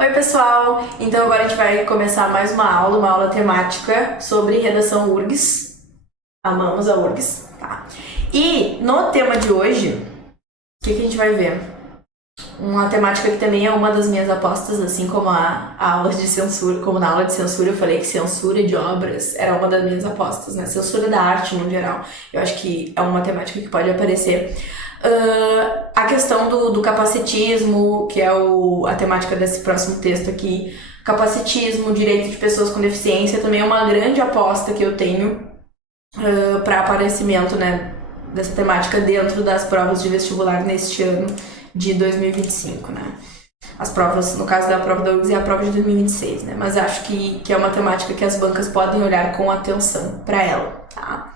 Oi, pessoal! Então agora a gente vai começar mais uma aula temática sobre redação URGS. Amamos a URGS, tá? E no tema de hoje, o que a gente vai ver? Uma temática que também é uma das minhas apostas, assim como a aula de censura, como na aula de censura eu falei que censura de obras era uma das minhas apostas, né? Censura da arte no geral. Eu acho que é uma temática que pode aparecer. A questão do capacitismo, que é a temática desse próximo texto aqui. Capacitismo, direito de pessoas com deficiência, também é uma grande aposta que eu tenho para aparecimento, né, dessa temática dentro das provas de vestibular neste ano de 2025, né? As provas, no caso da prova da URGS, é a prova de 2026, né? Mas acho que é uma temática que as bancas podem olhar com atenção para ela, tá?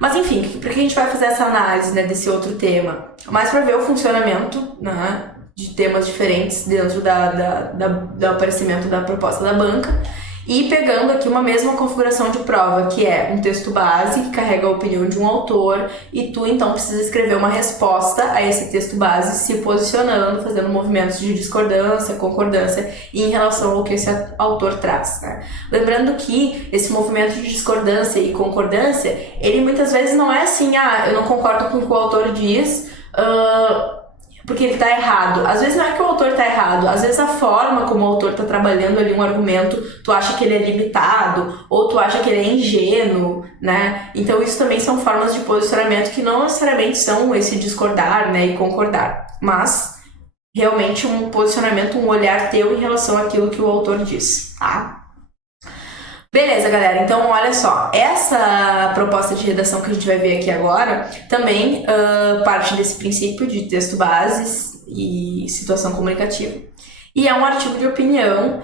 Mas enfim, por que a gente vai fazer essa análise, né, desse outro tema? Mais para ver o funcionamento, né, de temas diferentes dentro do aparecimento da proposta da banca e pegando aqui uma mesma configuração de prova, que é um texto base que carrega a opinião de um autor e tu então precisa escrever uma resposta a esse texto base se posicionando, fazendo movimentos de discordância, concordância em relação ao que esse autor traz, né? Lembrando que esse movimento de discordância e concordância, ele muitas vezes não é assim, eu não concordo com o que o autor diz, porque ele tá errado. Às vezes não é que o autor tá errado, às vezes a forma como o autor tá trabalhando ali um argumento, tu acha que ele é limitado, ou tu acha que ele é ingênuo, né? Então isso também são formas de posicionamento que não necessariamente são esse discordar, né, e concordar, mas realmente um posicionamento, um olhar teu em relação àquilo que o autor diz, tá? Beleza, galera, então olha só, essa proposta de redação que a gente vai ver aqui agora também parte desse princípio de texto base e situação comunicativa. E é um artigo de opinião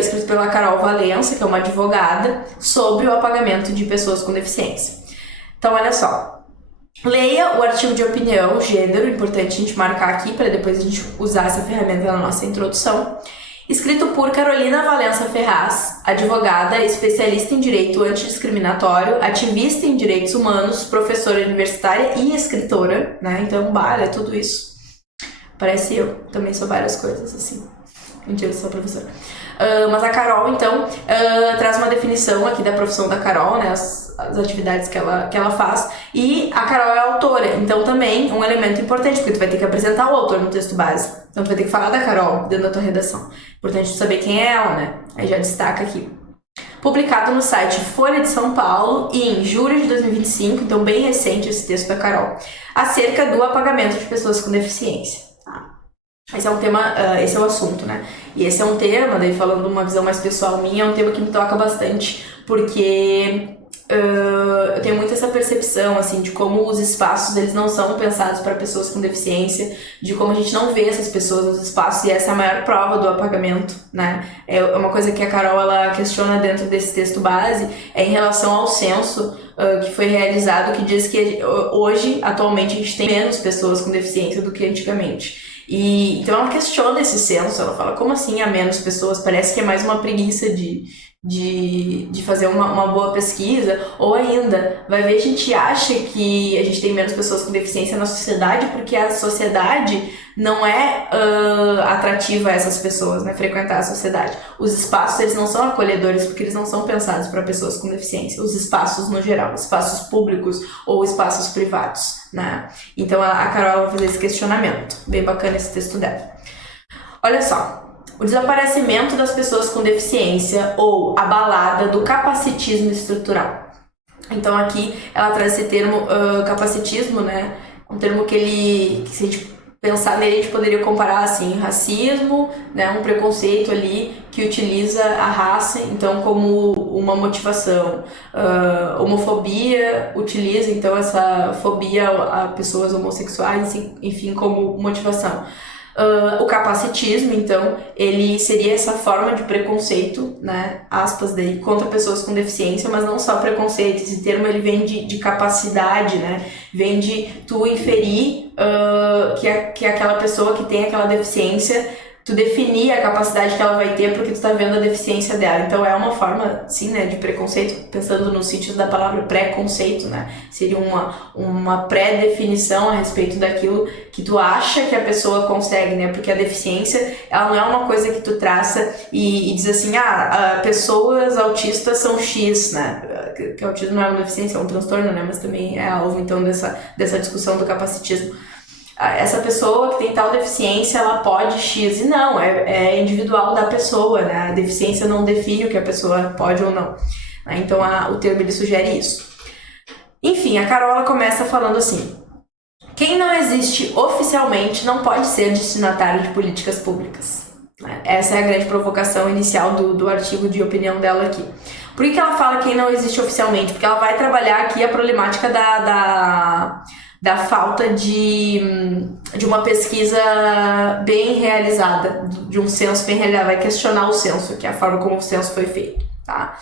escrito pela Carol Valença, que é uma advogada, sobre o apagamento de pessoas com deficiência. Então olha só, leia o artigo de opinião, gênero, importante a gente marcar aqui para depois a gente usar essa ferramenta na nossa introdução. Escrito por Carolina Valença Ferraz, advogada, especialista em direito antidiscriminatório, ativista em direitos humanos, professora universitária e escritora, né? Então, é tudo isso. Parece eu, também sou várias coisas, assim. Mentira, eu sou professora. Mas a Carol, então, traz uma definição aqui da profissão da Carol, né? As atividades que ela faz. E a Carol é autora, então também um elemento importante, porque tu vai ter que apresentar o autor no texto base. Então tu vai ter que falar da Carol dentro da tua redação. Importante tu saber quem é ela, né? Aí já destaca aqui. Publicado no site Folha de São Paulo e em julho de 2025, então bem recente esse texto da Carol, acerca do apagamento de pessoas com deficiência. Esse é um tema, esse é o assunto, né? E esse é um tema, daí falando de uma visão mais pessoal minha, é um tema que me toca bastante, porque eu tenho muito essa percepção, assim, de como os espaços, eles não são pensados para pessoas com deficiência, de como a gente não vê essas pessoas nos espaços, e essa é a maior prova do apagamento, né? É uma coisa que a Carol, ela questiona dentro desse texto base, é em relação ao censo que foi realizado, que diz que hoje, atualmente, a gente tem menos pessoas com deficiência do que antigamente. E então ela questiona esse censo, ela fala, como assim há menos pessoas? Parece que é mais uma preguiça de fazer uma boa pesquisa, ou ainda, vai ver, a gente acha que a gente tem menos pessoas com deficiência na sociedade porque a sociedade não é atrativa a essas pessoas, né, frequentar a sociedade. Os espaços, eles não são acolhedores porque eles não são pensados para pessoas com deficiência, os espaços no geral, espaços públicos ou espaços privados, né? Então a Carol vai fazer esse questionamento, bem bacana esse texto dela. Olha só, o desaparecimento das pessoas com deficiência ou a balada do capacitismo estrutural. Então aqui ela traz esse termo capacitismo, né? Um termo que se a gente pensar nele, a gente poderia comparar assim, racismo, né? Um preconceito ali que utiliza a raça, então, como uma motivação. Homofobia utiliza, então, essa fobia a pessoas homossexuais, enfim, como motivação. O capacitismo, então, ele seria essa forma de preconceito, né, aspas daí, contra pessoas com deficiência, mas não só preconceito, esse termo ele vem de capacidade, né, vem de tu inferir que aquela pessoa que tem aquela deficiência tu definir a capacidade que ela vai ter porque tu tá vendo a deficiência dela. Então é uma forma, sim, né, de preconceito, pensando no sentido da palavra preconceito, né? Seria uma pré-definição a respeito daquilo que tu acha que a pessoa consegue, né? Porque a deficiência, ela não é uma coisa que tu traça e diz assim, pessoas autistas são X, né? Que autismo não é uma deficiência, é um transtorno, né? Mas também é alvo, então, dessa discussão do capacitismo. Essa pessoa que tem tal deficiência, ela pode X, e não, é individual da pessoa, né? A deficiência não define o que a pessoa pode ou não. Então o termo ele sugere isso. Enfim, a Carol ela começa falando assim: quem não existe oficialmente não pode ser destinatário de políticas públicas. Essa é a grande provocação inicial do artigo de opinião dela aqui. Por que ela fala quem não existe oficialmente? Porque ela vai trabalhar aqui a problemática da falta de uma pesquisa bem realizada, de um censo bem realizado. Vai questionar o censo, que é a forma como o censo foi feito, tá?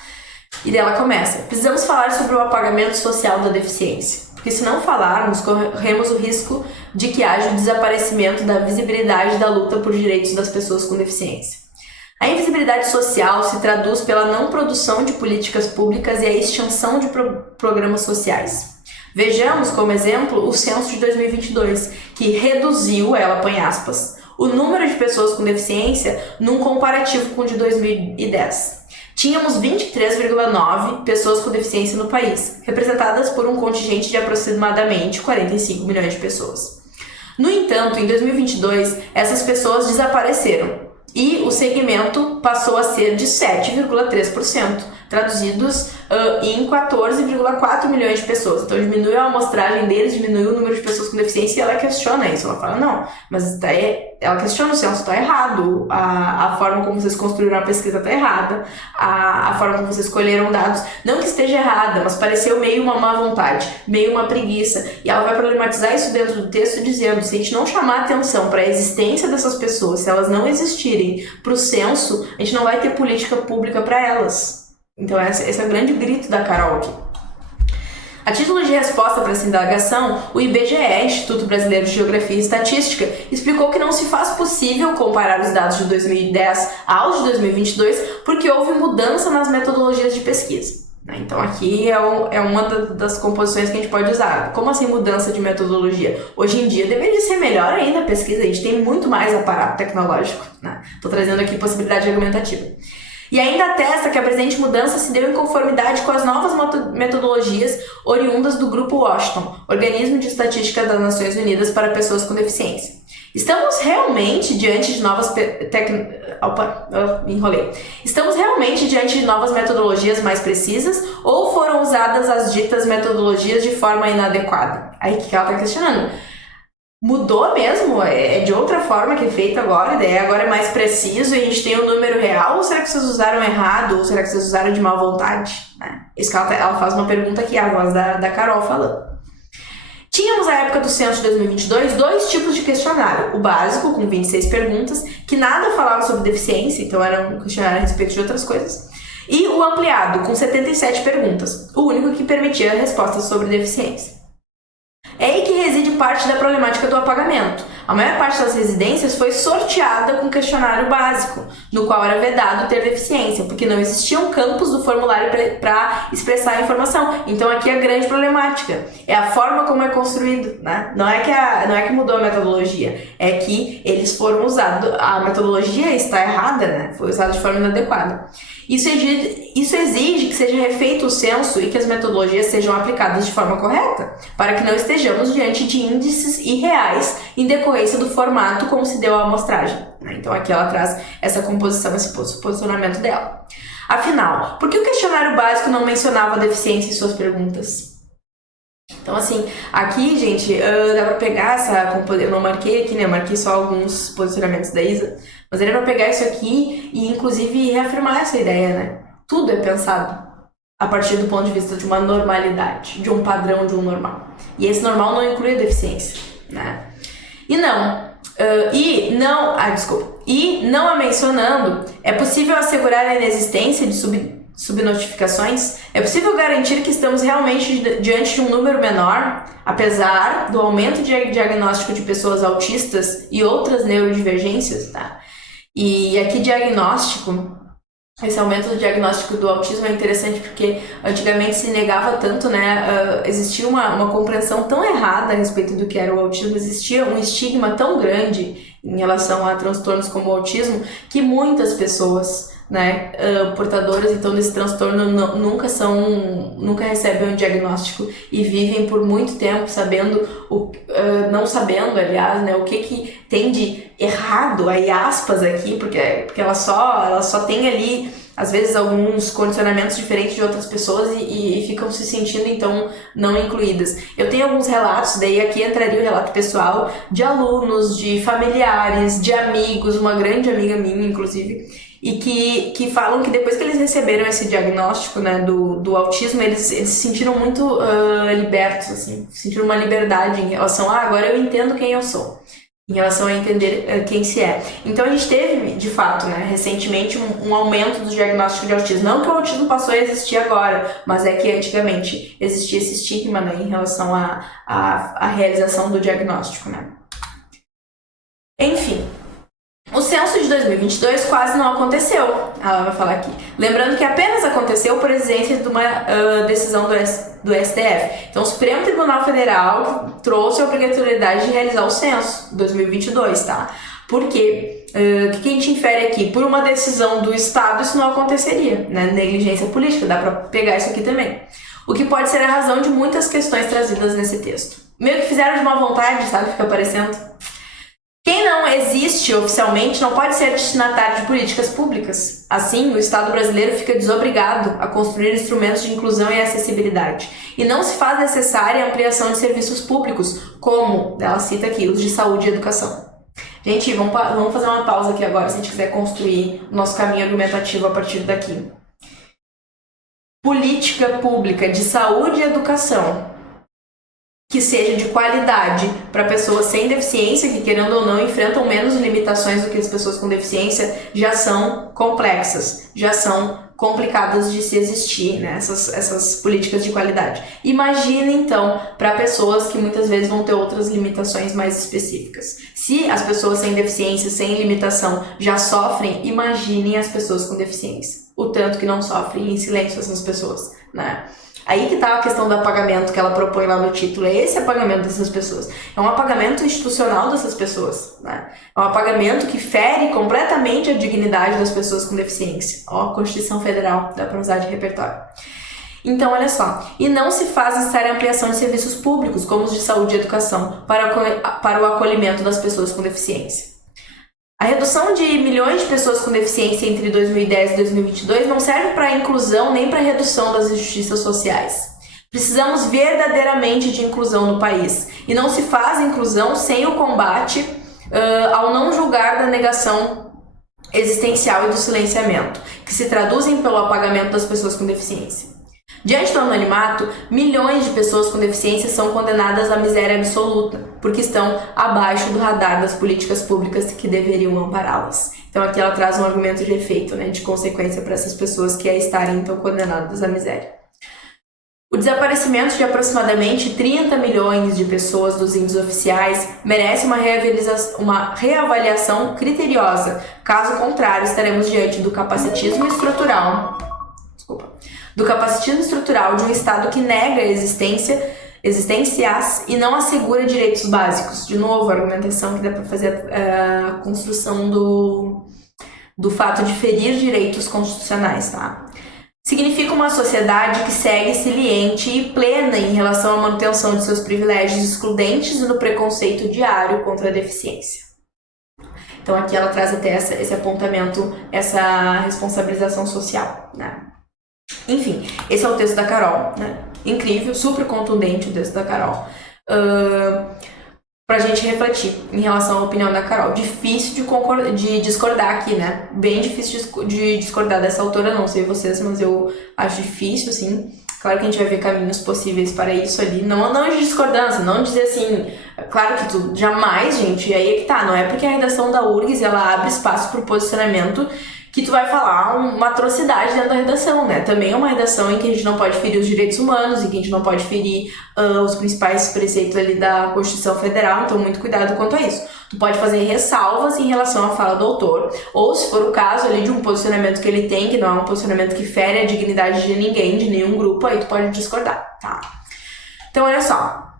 E daí ela começa: precisamos falar sobre o apagamento social da deficiência, porque se não falarmos, corremos o risco de que haja o desaparecimento da visibilidade da luta por direitos das pessoas com deficiência. A invisibilidade social se traduz pela não produção de políticas públicas e a extinção de programas sociais. Vejamos como exemplo o censo de 2022, que reduziu, ela põe aspas, o número de pessoas com deficiência num comparativo com o de 2010. Tínhamos 23,9 pessoas com deficiência no país, representadas por um contingente de aproximadamente 45 milhões de pessoas. No entanto, em 2022, essas pessoas desapareceram e o segmento passou a ser de 7,3%, traduzidos em 14,4 milhões de pessoas. Então diminuiu a amostragem deles, diminuiu o número de pessoas com deficiência, e ela questiona isso. Ela fala, não, mas ela questiona o censo, está errado, a forma como vocês construíram a pesquisa está errada, a forma como vocês escolheram dados, não que esteja errada, mas pareceu meio uma má vontade, meio uma preguiça. E ela vai problematizar isso dentro do texto dizendo, se a gente não chamar atenção para a existência dessas pessoas, se elas não existirem para o censo, a gente não vai ter política pública para elas. Então esse é o grande grito da Carol aqui. A título de resposta para essa indagação, o IBGE, Instituto Brasileiro de Geografia e Estatística, explicou que não se faz possível comparar os dados de 2010 aos de 2022 porque houve mudança nas metodologias de pesquisa. Então aqui é uma das composições que a gente pode usar. Como assim mudança de metodologia? Hoje em dia deveria ser melhor ainda a pesquisa, a gente tem muito mais aparato tecnológico. Estou trazendo aqui possibilidade argumentativa. E ainda atesta que a presente mudança se deu em conformidade com as novas metodologias oriundas do Grupo Washington, Organismo de Estatística das Nações Unidas para Pessoas com Deficiência. Estamos realmente diante de novas Estamos realmente diante de novas metodologias mais precisas ou foram usadas as ditas metodologias de forma inadequada? Aí que ela está questionando. Mudou mesmo? É de outra forma que é feito agora? Agora é mais preciso e a gente tem o número real? Ou será que vocês usaram errado? Ou será que vocês usaram de má vontade? Isso que ela faz uma pergunta aqui, a voz da Carol falando. Tínhamos, na época do censo de 2022, 2 tipos de questionário. O básico, com 26 perguntas, que nada falava sobre deficiência, então era um questionário a respeito de outras coisas. E o ampliado, com 77 perguntas, o único que permitia respostas sobre deficiência. É aí que reside parte da problemática do apagamento. A maior parte das residências foi sorteada com questionário básico, no qual era vedado ter deficiência, porque não existiam campos do formulário para expressar a informação. Então aqui é a grande problemática. É a forma como é construído, né? Não é que mudou a metodologia, é que eles foram usados, a metodologia está errada, né? Foi usada de forma inadequada. Isso exige que seja refeito o censo e que as metodologias sejam aplicadas de forma correta, para que não estejamos diante de índices irreais em decorrência do formato como se deu a amostragem. Então aqui ela traz essa composição, esse posicionamento dela. Afinal, por que o questionário básico não mencionava a deficiência em suas perguntas? Então assim, aqui gente, dá pra pegar essa composição, eu não marquei aqui, né, eu marquei só alguns posicionamentos da Isa, mas era pra pegar isso aqui e inclusive reafirmar essa ideia, né? Tudo é pensado a partir do ponto de vista de uma normalidade, de um padrão, de um normal. E esse normal não inclui a deficiência, né? E não a mencionando, é possível assegurar a inexistência de subnotificações? É possível garantir que estamos realmente diante de um número menor, apesar do aumento de diagnóstico de pessoas autistas e outras neurodivergências, tá? E aqui diagnóstico, esse aumento do diagnóstico do autismo é interessante porque antigamente se negava tanto, né? Existia uma compreensão tão errada a respeito do que era o autismo, existia um estigma tão grande em relação a transtornos como o autismo que muitas pessoas, né, portadoras então desse transtorno nunca recebem um diagnóstico e vivem por muito tempo sabendo não sabendo, aliás, né, o que tem de errado, aí aspas aqui, porque ela só tem ali às vezes alguns condicionamentos diferentes de outras pessoas e ficam se sentindo então não incluídas. Eu tenho alguns relatos, daí aqui entraria o relato pessoal de alunos, de familiares, de amigos, uma grande amiga minha inclusive, e que falam que depois que eles receberam esse diagnóstico, né, do autismo, eles se sentiram muito libertos, assim, sentiram uma liberdade em relação a agora eu entendo quem eu sou, em relação a entender quem se é. Então a gente teve, de fato, né, recentemente um aumento do diagnóstico de autismo. Não que o autismo passou a existir agora, mas é que antigamente existia esse estigma, né, em relação à realização do diagnóstico, né. Enfim, o censo de 2022 quase não aconteceu, ela vai falar aqui. Lembrando que apenas aconteceu por existência de uma decisão do STF. Então, o Supremo Tribunal Federal trouxe a obrigatoriedade de realizar o censo 2022, tá? Porque, o que a gente infere aqui? Por uma decisão do Estado, isso não aconteceria, né? Negligência política, dá pra pegar isso aqui também. O que pode ser a razão de muitas questões trazidas nesse texto. Meio que fizeram de má vontade, sabe? Fica aparecendo. Quem não existe oficialmente não pode ser destinatário de políticas públicas. Assim, o Estado brasileiro fica desobrigado a construir instrumentos de inclusão e acessibilidade. E não se faz necessária a ampliação de serviços públicos, como, ela cita aqui, os de saúde e educação. Gente, vamos fazer uma pausa aqui agora, se a gente quiser construir o nosso caminho argumentativo a partir daqui. Política pública de saúde e educação que seja de qualidade para pessoas sem deficiência, que querendo ou não enfrentam menos limitações do que as pessoas com deficiência, já são complexas, já são complicadas de se existir, né? Essas políticas de qualidade. Imagine então para pessoas que muitas vezes vão ter outras limitações mais específicas. Se as pessoas sem deficiência, sem limitação já sofrem, imaginem as pessoas com deficiência. O tanto que não sofrem em silêncio essas pessoas, né? Aí que tá a questão do apagamento que ela propõe lá no título, é esse apagamento dessas pessoas. É um apagamento institucional dessas pessoas, né? É um apagamento que fere completamente a dignidade das pessoas com deficiência. Ó, Constituição Federal, dá pra usar de repertório. Então, olha só, e não se faz necessária ampliação de serviços públicos, como os de saúde e educação, para o acolhimento das pessoas com deficiência. A redução de milhões de pessoas com deficiência entre 2010 e 2022 não serve para a inclusão nem para a redução das injustiças sociais. Precisamos verdadeiramente de inclusão no país. E não se faz inclusão sem o combate ao não julgar da negação existencial e do silenciamento, que se traduzem pelo apagamento das pessoas com deficiência. Diante do anonimato, milhões de pessoas com deficiência são condenadas à miséria absoluta, porque estão abaixo do radar das políticas públicas que deveriam ampará-las. Então aqui ela traz um argumento de efeito, né, de consequência para essas pessoas que estarem então condenadas à miséria. O desaparecimento de aproximadamente 30 milhões de pessoas dos índices oficiais merece uma reavaliação criteriosa. Caso contrário, estaremos diante do capacitismo estrutural de um Estado que nega existências e não assegura direitos básicos. De novo, a argumentação que dá para fazer a construção do fato de ferir direitos constitucionais, tá? Significa uma sociedade que segue saliente e plena em relação à manutenção de seus privilégios excludentes e no preconceito diário contra a deficiência. Então aqui ela traz até esse apontamento, essa responsabilização social, né? Enfim, esse é o texto da Carol, né? Incrível, super contundente o texto da Carol. Pra gente refletir em relação à opinião da Carol. Difícil de discordar aqui, né? Bem difícil de discordar dessa autora, não sei vocês, mas eu acho difícil, assim. Claro que a gente vai ver caminhos possíveis para isso ali. Não de discordância, não dizer assim, claro que tudo, jamais, gente, e aí é que tá, não é porque a redação da URGS ela abre espaço para o posicionamento que tu vai falar uma atrocidade dentro da redação, né? Também é uma redação em que a gente não pode ferir os direitos humanos, em que a gente não pode ferir os principais preceitos ali da Constituição Federal, então muito cuidado quanto a isso. Tu pode fazer ressalvas em relação à fala do autor, ou se for o caso ali de um posicionamento que ele tem, que não é um posicionamento que fere a dignidade de ninguém, de nenhum grupo, aí tu pode discordar, tá? Então, olha só.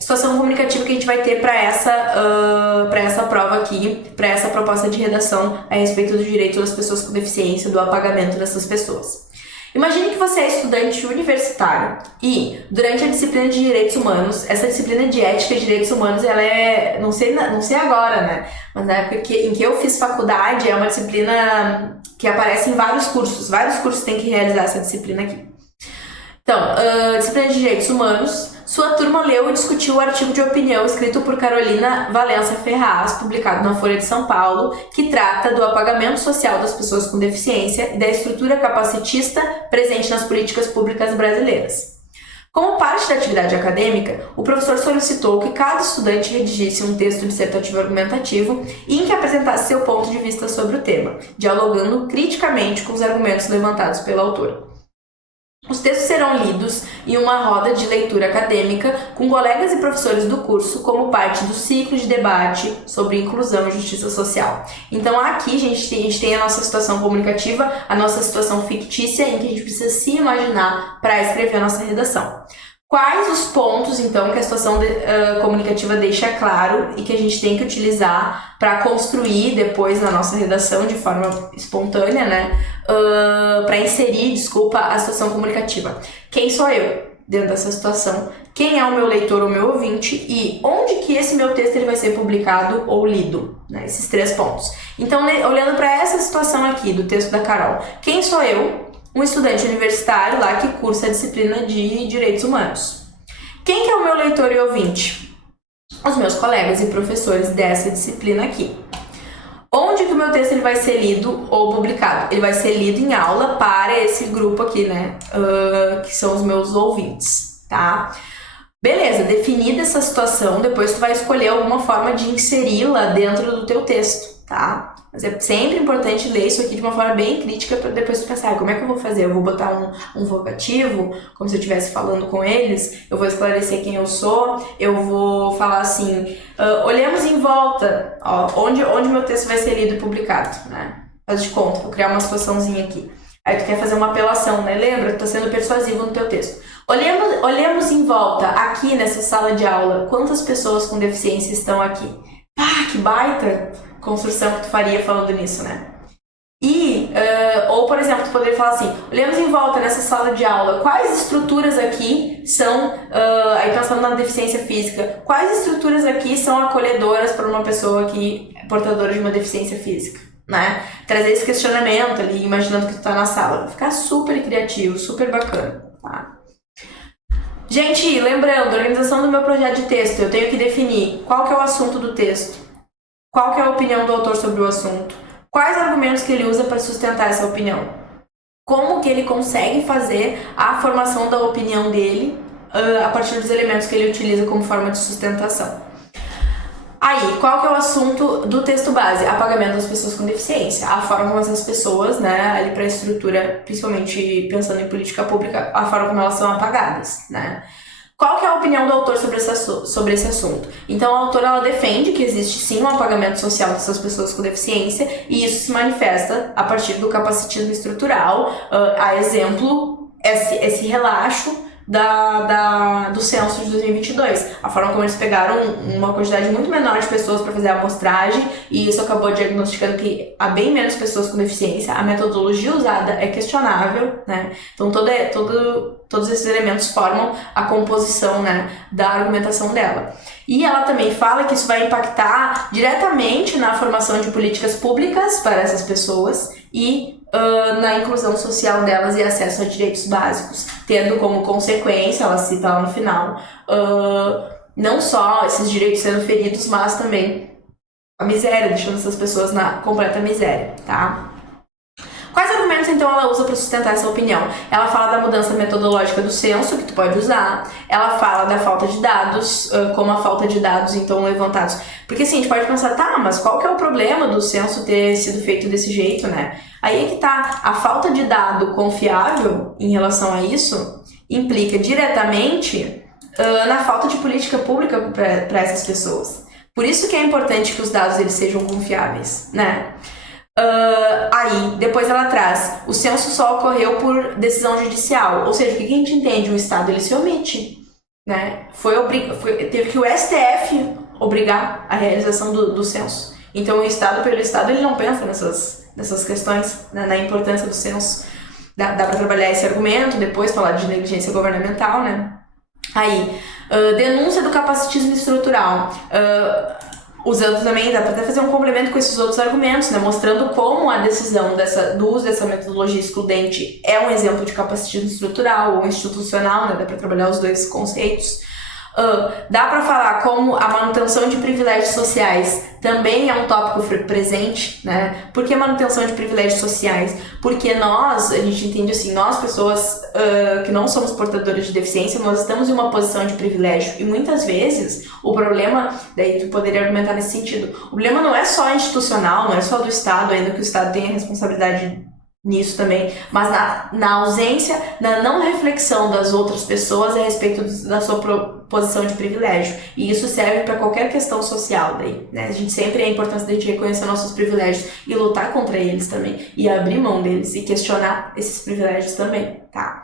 Situação comunicativa que a gente vai ter para essa prova aqui, para essa proposta de redação a respeito do direito das pessoas com deficiência, do apagamento dessas pessoas. Imagine que você é estudante universitário e, durante a disciplina de Direitos Humanos, essa disciplina de Ética e Direitos Humanos, ela é, não sei agora, né? Mas na época em que eu fiz faculdade, é uma disciplina que aparece em vários cursos têm que realizar essa disciplina aqui. Então, disciplina de Direitos Humanos, sua turma leu e discutiu o artigo de opinião escrito por Carolina Valença Ferraz, publicado na Folha de São Paulo, que trata do apagamento social das pessoas com deficiência e da estrutura capacitista presente nas políticas públicas brasileiras. Como parte da atividade acadêmica, o professor solicitou que cada estudante redigisse um texto dissertativo argumentativo e em que apresentasse seu ponto de vista sobre o tema, dialogando criticamente com os argumentos levantados pela autora. Os textos serão lidos em uma roda de leitura acadêmica com colegas e professores do curso como parte do ciclo de debate sobre inclusão e justiça social. Então aqui a gente tem a nossa situação comunicativa, a nossa situação fictícia em que a gente precisa se imaginar para escrever a nossa redação. Quais os pontos, então, que a situação comunicativa deixa claro e que a gente tem que utilizar para construir depois na nossa redação de forma espontânea, né? Para inserir, a situação comunicativa. Quem sou eu dentro dessa situação? Quem é o meu leitor ou meu ouvinte? E onde que esse meu texto ele vai ser publicado ou lido? Né? Esses 3 pontos. Então, olhando para essa situação aqui do texto da Carol, quem sou eu? Um estudante universitário lá que cursa a disciplina de Direitos Humanos. Quem que é o meu leitor e ouvinte? Os meus colegas e professores dessa disciplina aqui. Onde que o meu texto ele vai ser lido ou publicado? Ele vai ser lido em aula para esse grupo aqui, né? Que são os meus ouvintes, tá? Beleza, definida essa situação, depois tu vai escolher alguma forma de inseri-la dentro do teu texto, tá? Mas é sempre importante ler isso aqui de uma forma bem crítica para depois tu pensar, como é que eu vou fazer? Eu vou botar um vocativo, como se eu estivesse falando com eles, eu vou esclarecer quem eu sou, eu vou falar assim, olhemos em volta, ó, onde meu texto vai ser lido e publicado, né? Faz de conta, vou criar uma situaçãozinha aqui. Aí tu quer fazer uma apelação, né? Lembra? Tu tá sendo persuasivo no teu texto. Olhemos em volta, aqui nessa sala de aula, quantas pessoas com deficiência estão aqui? Ah, que baita construção que tu faria falando nisso, né? E, ou por exemplo, tu poderia falar assim, olhemos em volta nessa sala de aula, quais estruturas aqui são, aí pensando na deficiência física, quais estruturas aqui são acolhedoras para uma pessoa que é portadora de uma deficiência física, né? Trazer esse questionamento ali, imaginando que tu tá na sala, vai ficar super criativo, super bacana, tá? Gente, lembrando, a organização do meu projeto de texto, eu tenho que definir qual que é o assunto do texto, qual que é a opinião do autor sobre o assunto, quais argumentos que ele usa para sustentar essa opinião, como que ele consegue fazer a formação da opinião dele a partir dos elementos que ele utiliza como forma de sustentação. Aí, qual que é o assunto do texto base? Apagamento das pessoas com deficiência. A forma como essas pessoas, né, ali para a estrutura, principalmente pensando em política pública, a forma como elas são apagadas, né? Qual que é a opinião do autor sobre esse assunto? Então, a autora ela defende que existe sim um apagamento social dessas pessoas com deficiência e isso se manifesta a partir do capacitismo estrutural, a exemplo, esse relaxo do censo de 2022. A forma como eles pegaram uma quantidade muito menor de pessoas para fazer a amostragem e isso acabou diagnosticando que há bem menos pessoas com deficiência. A metodologia usada é questionável, né? Então todos esses elementos formam a composição, né, da argumentação dela. E ela também fala que isso vai impactar diretamente na formação de políticas públicas para essas pessoas e na inclusão social delas e acesso a direitos básicos, tendo como consequência, ela cita lá no final, não só esses direitos sendo feridos, mas também a miséria, deixando essas pessoas na completa miséria, tá? Quais argumentos argumentos, então, ela usa para sustentar essa opinião? Ela fala da mudança metodológica do censo, que tu pode usar. Ela fala da falta de dados, como a falta de dados, então, levantados. Porque, assim, a gente pode pensar, tá, mas qual que é o problema do censo ter sido feito desse jeito, né? Aí é que tá, a falta de dado confiável em relação a isso implica diretamente na falta de política pública para essas pessoas. Por isso que é importante que os dados eles sejam confiáveis, né? Aí, depois ela traz, o censo só ocorreu por decisão judicial, ou seja, o que a gente entende? O Estado ele se omite, né? Teve que o STF obrigar a realização do censo. Então, o Estado, pelo Estado, ele não pensa nessas questões, né? Na importância do censo. Dá para trabalhar esse argumento, depois falar de negligência governamental, né? Aí, denúncia do capacitismo estrutural. Usando também, dá para até fazer um complemento com esses outros argumentos, né? Mostrando como a decisão do uso dessa metodologia excludente é um exemplo de capacitismo estrutural ou institucional, né? Dá para trabalhar os dois conceitos. Dá para falar como a manutenção de privilégios sociais também é um tópico presente, né? Por que manutenção de privilégios sociais? Porque a gente entende assim, nós pessoas que não somos portadoras de deficiência, nós estamos em uma posição de privilégio e muitas vezes o problema, daí tu poderia argumentar nesse sentido, o problema não é só institucional, não é só do Estado, ainda que o Estado tenha responsabilidade nisso também, mas na ausência, na não reflexão das outras pessoas a respeito da sua posição de privilégio. E isso serve para qualquer questão social daí, né? A gente sempre é importante a gente reconhecer nossos privilégios e lutar contra eles também, e abrir mão deles e questionar esses privilégios também, tá?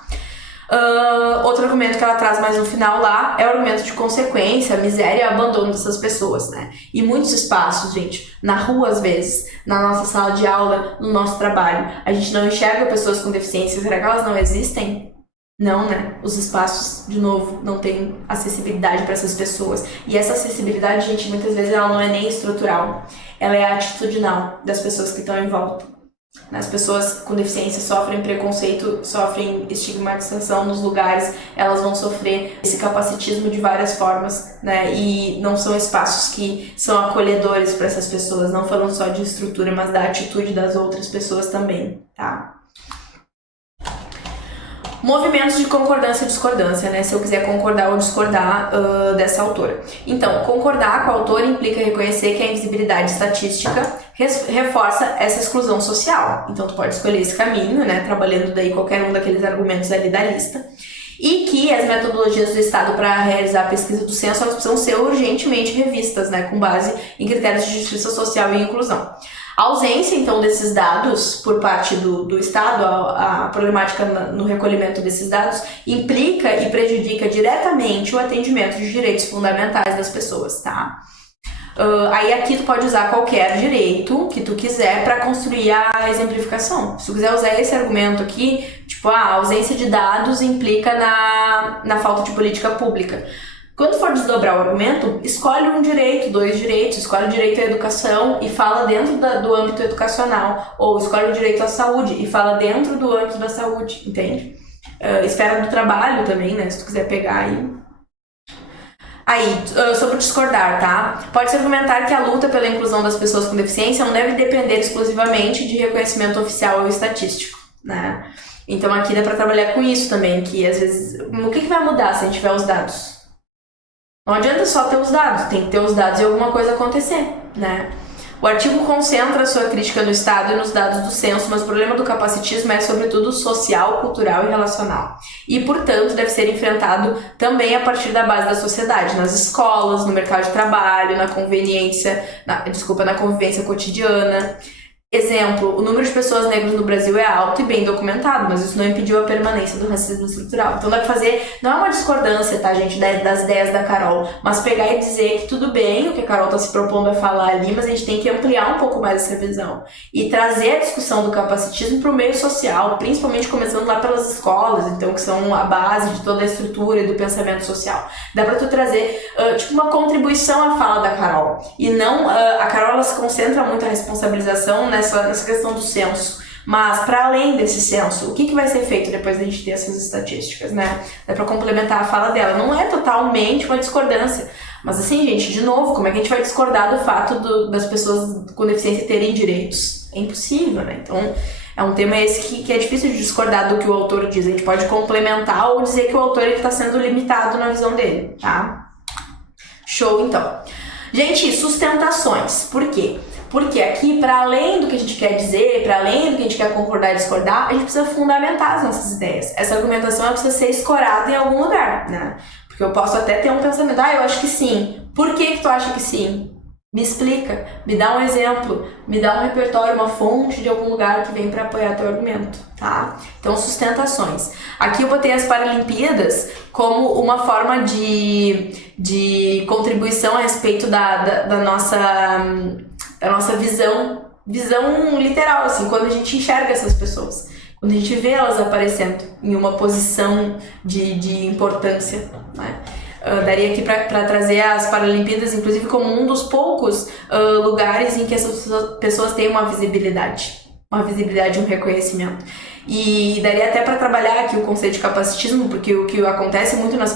Outro argumento que ela traz mais no final lá é o argumento de consequência, miséria e abandono dessas pessoas, né? E muitos espaços, gente, na rua às vezes, na nossa sala de aula, no nosso trabalho, a gente não enxerga pessoas com deficiência. Será que elas não existem? Não, né? Os espaços, de novo, não têm acessibilidade para essas pessoas. E essa acessibilidade, gente, muitas vezes ela não é nem estrutural, ela é atitudinal das pessoas que estão em volta. As pessoas com deficiência sofrem preconceito, sofrem estigmatização nos lugares, elas vão sofrer esse capacitismo de várias formas, né? E não são espaços que são acolhedores para essas pessoas, não falando só de estrutura, mas da atitude das outras pessoas também, tá? Movimentos de concordância e discordância, né? Se eu quiser concordar ou discordar dessa autora. Então, concordar com a autora implica reconhecer que a invisibilidade estatística reforça essa exclusão social. Então, tu pode escolher esse caminho, né? Trabalhando daí qualquer um daqueles argumentos ali da lista. E que as metodologias do Estado para realizar a pesquisa do censo elas precisam ser urgentemente revistas, né? Com base em critérios de justiça social e inclusão. A ausência, então, desses dados por parte do Estado, a problemática no recolhimento desses dados, implica e prejudica diretamente o atendimento de direitos fundamentais das pessoas, tá? Aí aqui tu pode usar qualquer direito que tu quiser para construir a exemplificação. Se tu quiser usar esse argumento aqui, tipo, a ausência de dados implica na falta de política pública. Quando for desdobrar o argumento, escolhe um direito, 2 direitos, escolhe o direito à educação e fala dentro do âmbito educacional, ou escolhe o direito à saúde e fala dentro do âmbito da saúde, entende? Esfera do trabalho também, né, se tu quiser pegar aí. Sobre discordar, tá? Pode-se argumentar que a luta pela inclusão das pessoas com deficiência não deve depender exclusivamente de reconhecimento oficial ou estatístico, né? Então aqui dá pra trabalhar com isso também, que às vezes, o que vai mudar se a gente tiver os dados? Não adianta só ter os dados, tem que ter os dados e alguma coisa acontecer, né? O artigo concentra sua crítica no Estado e nos dados do censo, mas o problema do capacitismo é sobretudo social, cultural e relacional. E, portanto, deve ser enfrentado também a partir da base da sociedade, nas escolas, no mercado de trabalho, na convivência cotidiana. Exemplo, o número de pessoas negras no Brasil é alto e bem documentado, mas isso não impediu a permanência do racismo estrutural. Então dá pra fazer, não é uma discordância, tá, gente, das ideias da Carol, mas pegar e dizer que tudo bem o que a Carol tá se propondo a falar ali, mas a gente tem que ampliar um pouco mais essa visão e trazer a discussão do capacitismo pro meio social, principalmente começando lá pelas escolas, então, que são a base de toda a estrutura e do pensamento social. Dá pra tu trazer, tipo, uma contribuição à fala da Carol. E não, a Carol, ela se concentra muito a responsabilização nessa questão do censo, mas para além desse censo, o que vai ser feito depois da gente ter essas estatísticas, né? Dá para complementar a fala dela, não é totalmente uma discordância, Mas assim, gente, de novo, como é que a gente vai discordar do fato das pessoas com deficiência terem direitos? É impossível, né? Então, é um tema esse que é difícil de discordar do que o autor diz. A gente pode complementar ou dizer que o autor está sendo limitado na visão dele, tá? Show, então. Gente, sustentações. Por quê? Porque aqui, para além do que a gente quer dizer, para além do que a gente quer concordar e discordar, a gente precisa fundamentar as nossas ideias. Essa argumentação precisa ser escorada em algum lugar, né? Porque eu posso até ter um pensamento, eu acho que sim. Por que tu acha que sim? Me explica, me dá um exemplo, me dá um repertório, uma fonte de algum lugar que vem para apoiar teu argumento, tá? Então, sustentações. Aqui eu botei as Paralimpíadas como uma forma de contribuição a respeito da nossa visão literal, assim, quando a gente enxerga essas pessoas, quando a gente vê elas aparecendo em uma posição de importância, né? Daria aqui para trazer as Paralimpíadas, inclusive, como um dos poucos lugares em que essas pessoas têm uma visibilidade, um reconhecimento. E daria até para trabalhar aqui o conceito de capacitismo, porque o que acontece muito nas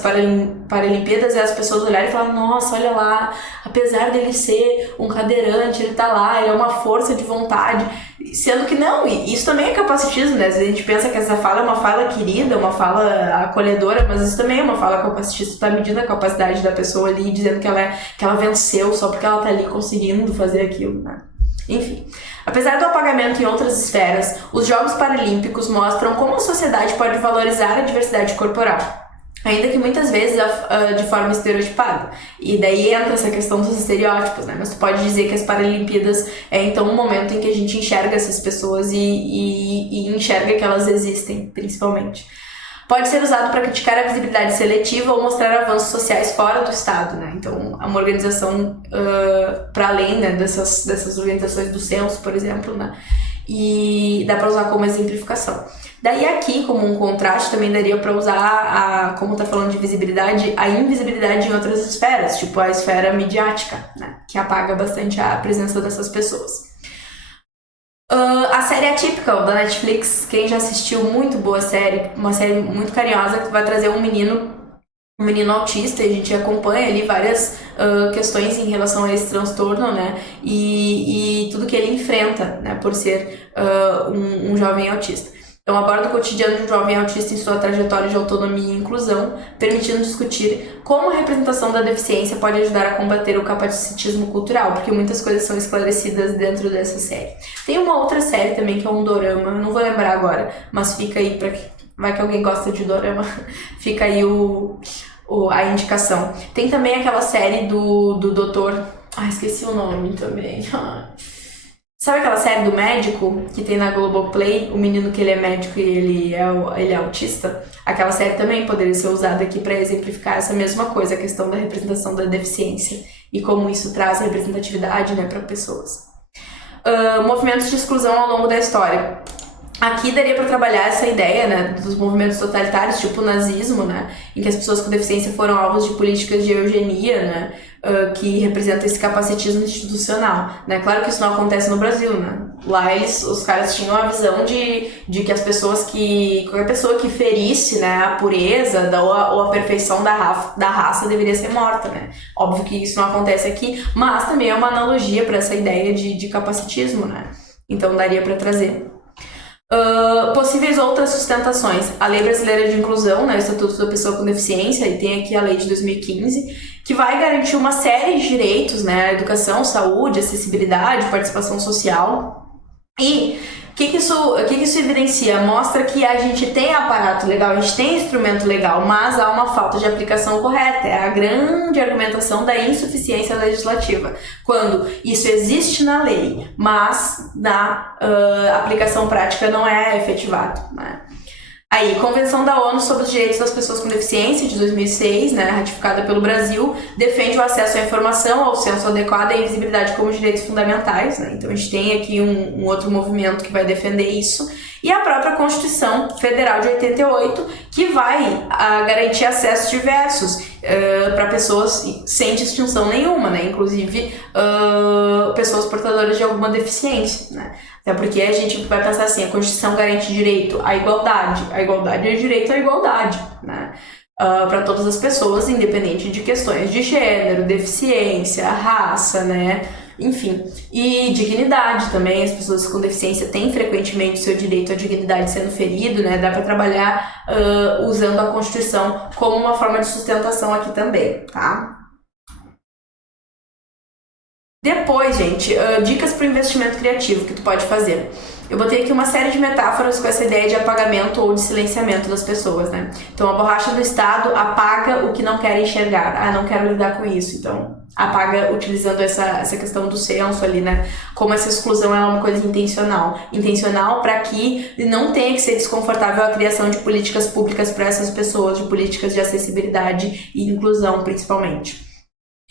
Paralimpíadas é as pessoas olharem e falar: nossa, olha lá, apesar dele ser um cadeirante, ele tá lá, ele é uma força de vontade. Sendo que não, isso também é capacitismo, né? Às vezes a gente pensa que essa fala é uma fala querida, uma fala acolhedora, mas isso também é uma fala capacitista, tá medindo a capacidade da pessoa ali, dizendo que ela venceu só porque ela tá ali conseguindo fazer aquilo, né? Enfim, apesar do apagamento em outras esferas, os Jogos Paralímpicos mostram como a sociedade pode valorizar a diversidade corporal, ainda que muitas vezes de forma estereotipada. E daí entra essa questão dos estereótipos, né? Mas tu pode dizer que as Paralimpíadas é então um momento em que a gente enxerga essas pessoas e enxerga que elas existem, principalmente. Pode ser usado para criticar a visibilidade seletiva ou mostrar avanços sociais fora do Estado, né? Então, é uma organização para além, né, dessas organizações do censo, por exemplo, né? E dá para usar como exemplificação. Daí aqui, como um contraste, também daria para usar, como tá falando de visibilidade, a invisibilidade em outras esferas, tipo a esfera midiática, né? Que apaga bastante a presença dessas pessoas. A série Atypical da Netflix, quem já assistiu, muito boa série, uma série muito carinhosa que vai trazer um menino autista, e a gente acompanha ali várias questões em relação a esse transtorno, né, e tudo que ele enfrenta, né, por ser um jovem autista. Então, aborda o cotidiano de um jovem autista em sua trajetória de autonomia e inclusão, permitindo discutir como a representação da deficiência pode ajudar a combater o capacitismo cultural, porque muitas coisas são esclarecidas dentro dessa série. Tem uma outra série também que é um dorama, não vou lembrar agora, mas fica aí vai que alguém gosta de dorama, fica aí a indicação. Tem também aquela série do doutor... esqueci o nome também. Sabe aquela série do médico que tem na Globoplay, o menino que ele é médico e ele é autista? Aquela série também poderia ser usada aqui para exemplificar essa mesma coisa, a questão da representação da deficiência e como isso traz representatividade, né, para pessoas. Movimentos de exclusão ao longo da história. Aqui daria para trabalhar essa ideia, né, dos movimentos totalitários, tipo o nazismo, né, em que as pessoas com deficiência foram alvos de políticas de eugenia, né, que representa esse capacitismo institucional, né. Claro que isso não acontece no Brasil, né. Lá os caras tinham a visão de que as pessoas qualquer pessoa que ferisse, né, a pureza ou a perfeição da raça deveria ser morta, né. Óbvio que isso não acontece aqui, mas também é uma analogia para essa ideia de capacitismo, né. Então daria para trazer. Possíveis outras sustentações. A Lei Brasileira de Inclusão, né, o Estatuto da Pessoa com Deficiência, e tem aqui a lei de 2015, que vai garantir uma série de direitos, né, educação, saúde, acessibilidade, participação social. E o que isso evidencia? Mostra que a gente tem aparato legal, a gente tem instrumento legal, mas há uma falta de aplicação correta. É a grande argumentação da insuficiência legislativa. Quando isso existe na lei, mas na aplicação prática não é efetivado, né? Aí, Convenção da ONU sobre os Direitos das Pessoas com Deficiência, de 2006, né, ratificada pelo Brasil, defende o acesso à informação, ao censo adequado e à invisibilidade como direitos fundamentais, né? Então a gente tem aqui um outro movimento que vai defender isso. E a própria Constituição Federal de 88, que vai garantir acessos diversos para pessoas sem distinção nenhuma, né? Inclusive pessoas portadoras de alguma deficiência, né? Até porque a gente vai pensar assim, a Constituição garante direito à igualdade é direito à igualdade, né? para todas as pessoas, independente de questões de gênero, deficiência, raça, né? Enfim, e dignidade também. As pessoas com deficiência têm frequentemente o seu direito à dignidade sendo ferido, né? Dá para trabalhar usando a Constituição como uma forma de sustentação aqui também, tá? Depois, gente, dicas para o investimento criativo que tu pode fazer. Eu botei aqui uma série de metáforas com essa ideia de apagamento ou de silenciamento das pessoas, né? Então, a borracha do Estado apaga o que não quer enxergar. Ah, não quero lidar com isso. Então, apaga utilizando essa questão do senso ali, né? Como essa exclusão é uma coisa intencional. Intencional para que não tenha que ser desconfortável a criação de políticas públicas para essas pessoas, de políticas de acessibilidade e inclusão, principalmente.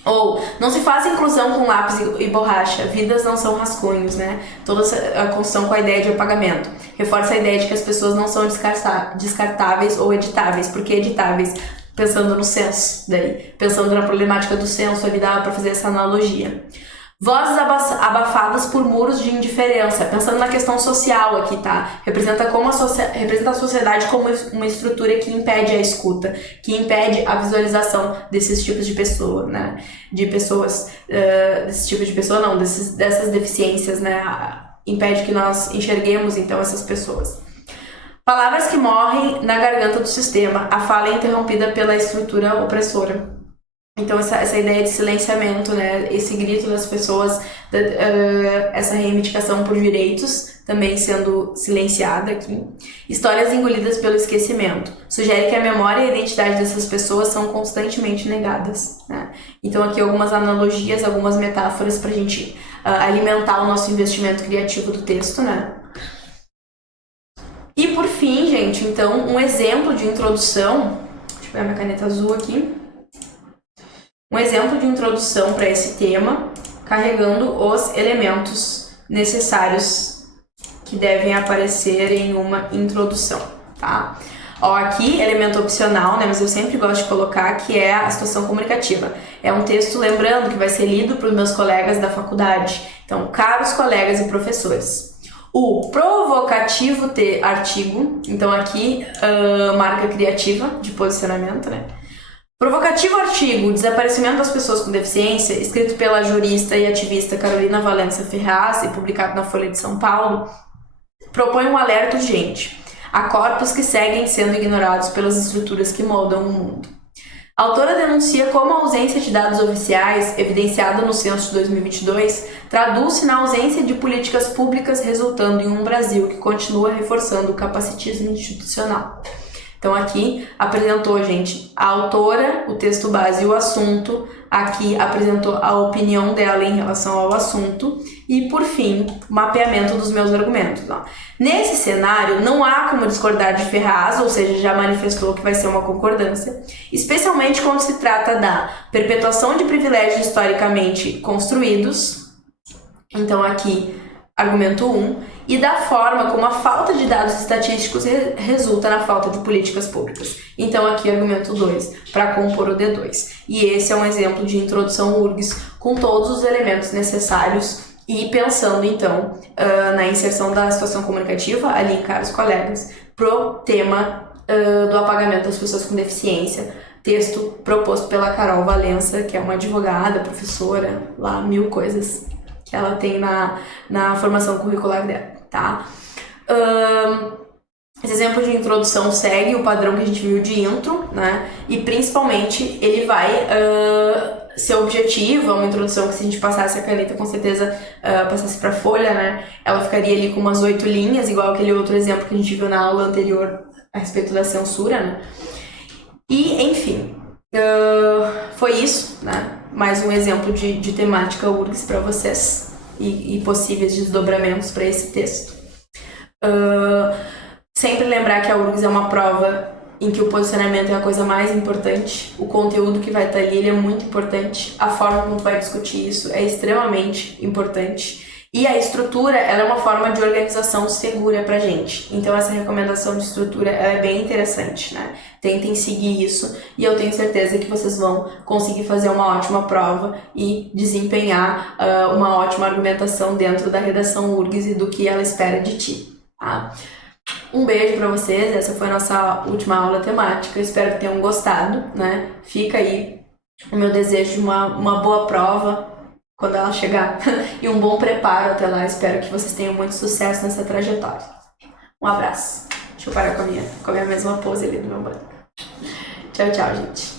Ou, não se faz inclusão com lápis e borracha, vidas não são rascunhos, né? Toda a construção com a ideia de apagamento. Reforça a ideia de que as pessoas não são descartáveis ou editáveis. Por que editáveis? Pensando no senso, daí. Pensando na problemática do senso, ali dá pra fazer essa analogia. Vozes abafadas por muros de indiferença, pensando na questão social aqui, tá? Representa a sociedade como uma estrutura que impede a escuta, que impede a visualização desses tipos de pessoa, né? Desse tipo de pessoa não, dessas deficiências, né? Impede que nós enxerguemos, então, essas pessoas. Palavras que morrem na garganta do sistema, a fala é interrompida pela estrutura opressora. Então, essa ideia de silenciamento, né? Esse grito das pessoas, essa reivindicação por direitos também sendo silenciada aqui. Histórias engolidas pelo esquecimento. Sugere que a memória e a identidade dessas pessoas são constantemente negadas, né? Então, aqui algumas analogias, algumas metáforas para a gente alimentar o nosso investimento criativo do texto, né? E, por fim, gente, então, um exemplo de introdução. Deixa eu pegar minha caneta azul aqui. Um exemplo de introdução para esse tema, carregando os elementos necessários que devem aparecer em uma introdução, tá? Ó, aqui, elemento opcional, né, mas eu sempre gosto de colocar, que é a situação comunicativa. É um texto, lembrando, que vai ser lido para os meus colegas da faculdade. Então, caros colegas e professores. O provocativo artigo, então aqui, marca criativa de posicionamento, né? Provocativo artigo Desaparecimento das pessoas com deficiência, escrito pela jurista e ativista Carolina Valença Ferraz e publicado na Folha de São Paulo, propõe um alerta urgente a corpos que seguem sendo ignorados pelas estruturas que moldam o mundo. A autora denuncia como a ausência de dados oficiais, evidenciada no censo de 2022, traduz-se na ausência de políticas públicas, resultando em um Brasil que continua reforçando o capacitismo institucional. Então aqui apresentou, gente, a autora, o texto base e o assunto, aqui apresentou a opinião dela em relação ao assunto e, por fim, o mapeamento dos meus argumentos. Ó. Nesse cenário, não há como discordar de Ferraz, ou seja, já manifestou que vai ser uma concordância, especialmente quando se trata da perpetuação de privilégios historicamente construídos, então aqui, argumento 1, e da forma como a falta de dados estatísticos resulta na falta de políticas públicas. Então aqui argumento 2, para compor o D2. E esse é um exemplo de introdução URGS com todos os elementos necessários e pensando então na inserção da situação comunicativa, ali em caros colegas, pro tema do apagamento das pessoas com deficiência, texto proposto pela Carol Valença, que é uma advogada, professora, lá 1000 coisas que ela tem na formação curricular dela, tá? Esse exemplo de introdução segue o padrão que a gente viu de intro, né? E principalmente ele vai ser objetivo, é uma introdução que se a gente passasse a caneta, com certeza passasse para folha, né? Ela ficaria ali com umas 8 linhas, igual aquele outro exemplo que a gente viu na aula anterior a respeito da censura, né? E, enfim, foi isso, né? Mais um exemplo de temática URGS para vocês e possíveis desdobramentos para esse texto. Sempre lembrar que a URGS é uma prova em que o posicionamento é a coisa mais importante, o conteúdo que vai estar ali ele é muito importante, a forma como tu vai discutir isso é extremamente importante. E a estrutura, ela é uma forma de organização segura pra gente. Então essa recomendação de estrutura ela é bem interessante, né? Tentem seguir isso e eu tenho certeza que vocês vão conseguir fazer uma ótima prova e desempenhar uma ótima argumentação dentro da redação URGS e do que ela espera de ti, tá? Um beijo pra vocês, essa foi a nossa última aula temática, espero que tenham gostado, né? Fica aí o meu desejo de uma boa prova quando ela chegar e um bom preparo até lá, espero que vocês tenham muito sucesso nessa trajetória. Um abraço. Deixa eu parar com a minha mesma pose ali do meu banco. Tchau, tchau, gente.